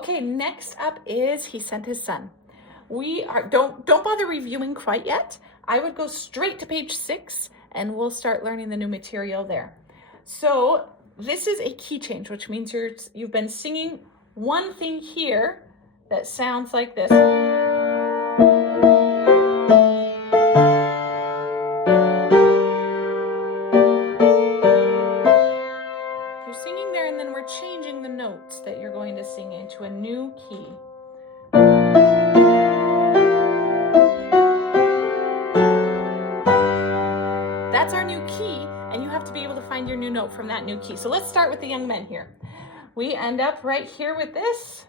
Okay, next up is He Sent His Son. We are don't bother reviewing quite yet. I would go straight to page 6 and we'll start learning the new material there. So this is a key change, which means you've been singing one thing here that sounds like this. You're singing there, and then we're changing the notes that you're going to sing into a new key. That's our new key, and you have to be able to find your new note from that new key. So let's start with the young men here. We end up right here with this.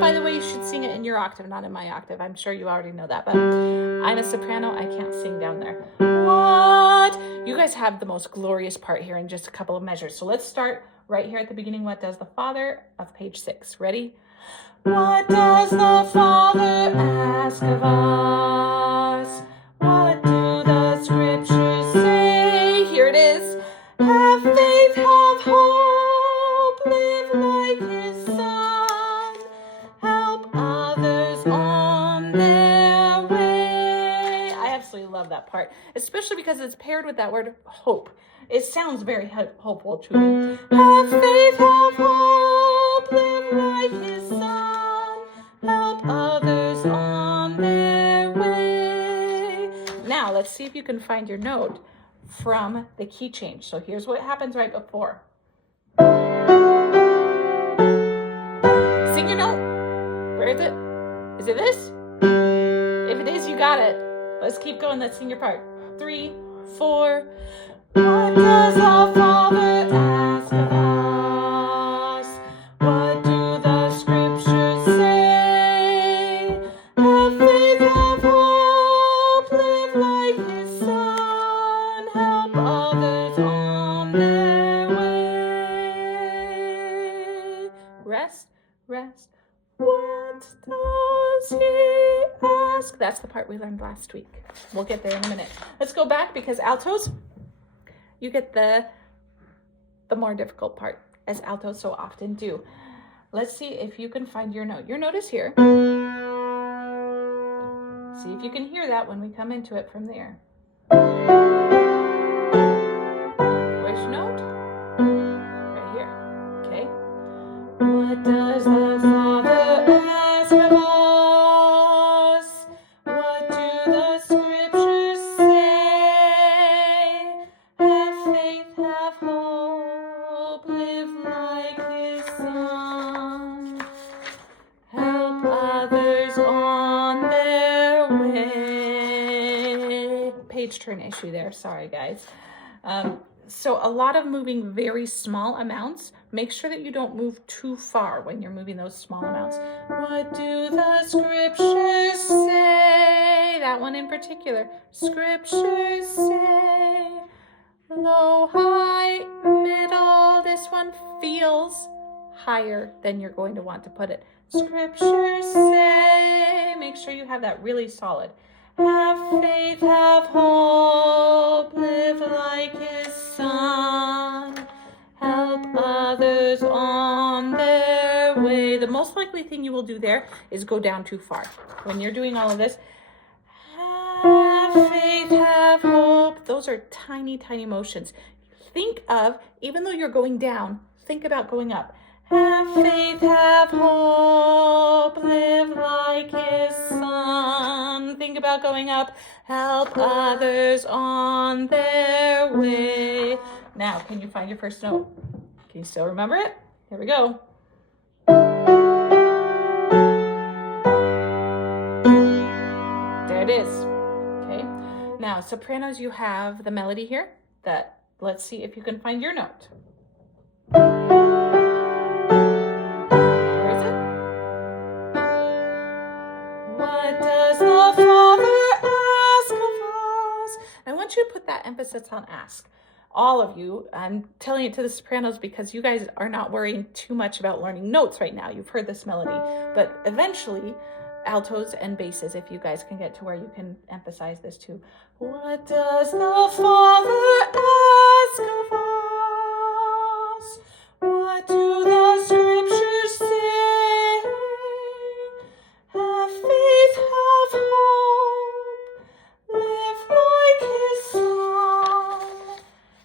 By the way, you should sing it in your octave, not in my octave. I'm sure you already know that, but I'm a soprano. I can't sing down there. What? You guys have the most glorious part here in just a couple of measures. So let's start right here at the beginning. What does the Father of page 6? Ready? What does the Father ask of us? What do the scriptures say? Here it is. Have faith, have hope, live like His Son, help others on their way. I absolutely love that part, especially because it's paired with that word hope. It sounds very hopeful to me. Have faith, have hope, live like His Son, help others on their way. Now, let's see if you can find your note from the key change. So here's what happens right before. Sing your note. Where is it? Is it this? If it is, you got it. Let's keep going. Let's sing your part. 3, 4. What does the Father ask of us? What do the scriptures say? Have faith, have hope, live like His Son, help others on their way. Rest, rest. What does He ask? That's the part we learned last week. We'll get there in a minute. Let's go back because altos, you get the more difficult part, as altos so often do. Let's see if you can find your note. Your note is here. See if you can hear that when we come into it from there. Where's your note? Right here. Okay. What does the Father ask of us? What do the scriptures say? Have faith, have hope, live like His Son, help others on their way. Page turn issue there. Sorry, guys. So a lot of moving very small amounts. Make sure that you don't move too far when you're moving those small amounts. What do the scriptures say? That one in particular. Scriptures say. Low, high, middle. This one feels higher than you're going to want to put it. Scriptures say. Make sure you have that really solid. Have faith, have hope, live like His Son, help others on their way. The most likely thing you will do there is go down too far. When you're doing all of this, have faith, have hope. Those are tiny, tiny motions. Think of, even though you're going down, think about going up. Have faith, have hope, live like His Son. Think about going up, help others on their way. Now, can you find your first note? Can you still remember it? Here we go. There it is. Okay. Now, sopranos, you have the melody here. Let's see if you can find your note. I want you to put that emphasis on ask. All of you, I'm telling it to the sopranos because you guys are not worrying too much about learning notes right now. You've heard this melody, but eventually altos and basses, if you guys can get to where you can emphasize this too. What does the Father ask of us?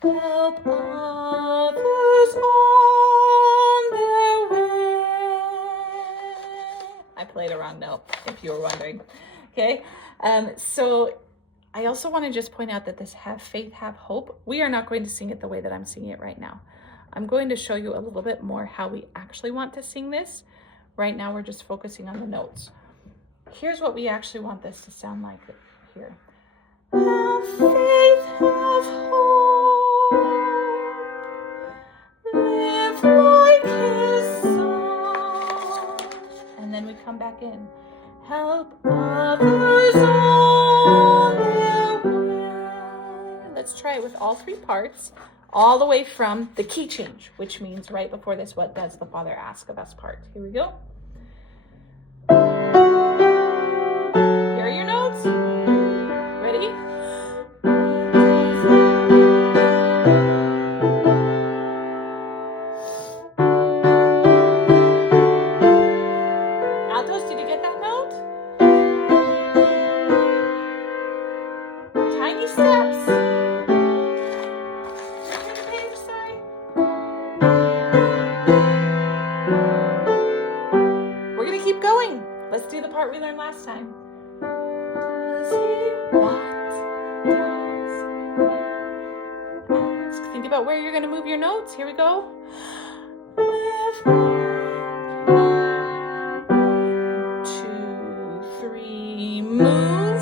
Help others on their way. I played a wrong note, if you were wondering. Okay, so I also want to just point out that this have faith, have hope, we are not going to sing it the way that I'm singing it right now. I'm going to show you a little bit more how we actually want to sing this. Right now, we're just focusing on the notes. Here's what we actually want this to sound like here. Have faith, have hope, live like his son. And then we come back in. Help others on their way. Let's try it with all three parts, all the way from the key change, which means right before this, what does the Father ask of us part. Here we go. Here are your notes. Ready? Altos, did you get that note? Tiny steps. Turn the page, sorry. We're going to keep going. Let's do the part we learned last time. Does he want? Does he ask? Think about where you're going to move your notes. Here we go. Live 1, 2, 3, move.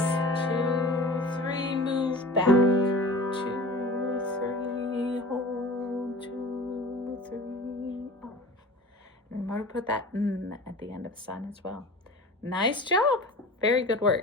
2, 3, move back. 2, 3, hold. 2, 3, off. And remember to put that at the end of sun as well. Nice job. Very good work.